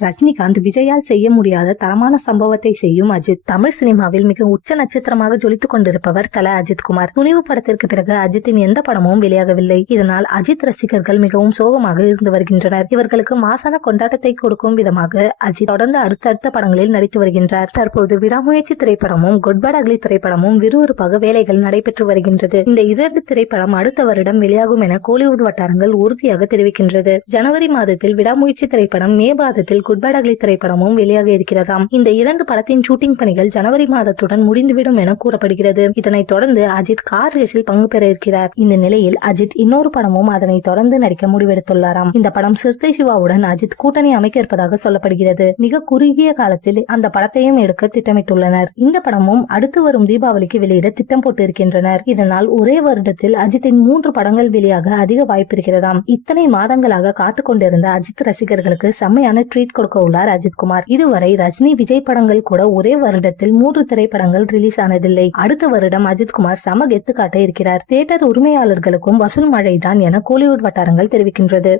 ரஜினிகாந்த் விஜயால் செய்ய முடியாத தரமான சம்பவத்தை செய்யும் அஜித். தமிழ் சினிமாவில் மிக உச்ச நட்சத்திரமாக ஜொலித்துக் கொண்டிருப்பவர் தல அஜித் குமார். துணிவு படத்திற்கு பிறகு அஜித்தின் எந்த படமும் வெளியாகவில்லை. இதனால் அஜித் ரசிகர்கள் மிகவும் சோகமாக இருந்து வருகின்றனர். இவர்களுக்கு மாசான கொண்டாட்டத்தை கொடுக்கும் விதமாக அஜித் தொடர்ந்து அடுத்தடுத்த படங்களில் நடித்து வருகின்றார். தற்போது விடாமுயற்சி திரைப்படமும் குட் பேட் அக்லி திரைப்படமும் விறுவிறுப்பாக வேலைகள் நடைபெற்று வருகின்றது. இந்த 2 திரைப்படம் அடுத்த வருடம் வெளியாகும் என கோலிவுட் வட்டாரங்கள் உறுதியாக தெரிவிக்கின்றது. ஜனவரி மாதத்தில் விடாமுயற்சி திரைப்படம், மே மாதத்தில் குட் பேட் அக்லி திரைப்படமும் வெளியாக இருக்கிறதாம். இந்த 2 படத்தின் ஷூட்டிங் பணிகள் ஜனவரி மாதத்துடன் முடிந்துவிடும் என கூறப்படுகிறது. இதனைத் தொடர்ந்து அஜித் கார் ரேஸில் பங்கு பெற இருக்கிறார். இந்த நிலையில் அஜித் இன்னொரு படமும் அதனை தொடர்ந்து நடிக்க முடிவெடுத்துள்ளாராம். இந்த படம் சிறுத்தை சிவாவுடன் அஜித் கூட்டணி அமைக்க இருப்பதாக சொல்லப்படுகிறது. மிக குறுகிய காலத்தில் அந்த படத்தையும் எடுக்க திட்டமிட்டுள்ளனர். இந்த படமும் அடுத்து வரும் தீபாவளிக்கு வெளியிட திட்டம் போட்டு இருக்கின்றனர். இதனால் ஒரே வருடத்தில் அஜித்தின் 3 படங்கள் வெளியாக அதிக வாய்ப்பு இருக்கிறதாம். இத்தனை மாதங்களாக காத்து கொண்டிருந்த அஜித் ரசிகர்களுக்கு செம்மையான ட்ரீட் கொடுக்க உள்ளார் அஜித் குமார். இதுவரை ரஜினி, விஜய் படங்கள் கூட ஒரே வருடத்தில் 3 திரைப்படங்கள் ரிலீஸ் ஆனதில்லை. அடுத்த வருடம் அஜித் குமார் சம கெத்து காட்ட இருக்கிறார். தியேட்டர் உரிமையாளர்களுக்கும் வசூல் மழைதான் என கோலிவுட் வட்டாரங்கள் தெரிவிக்கின்றது.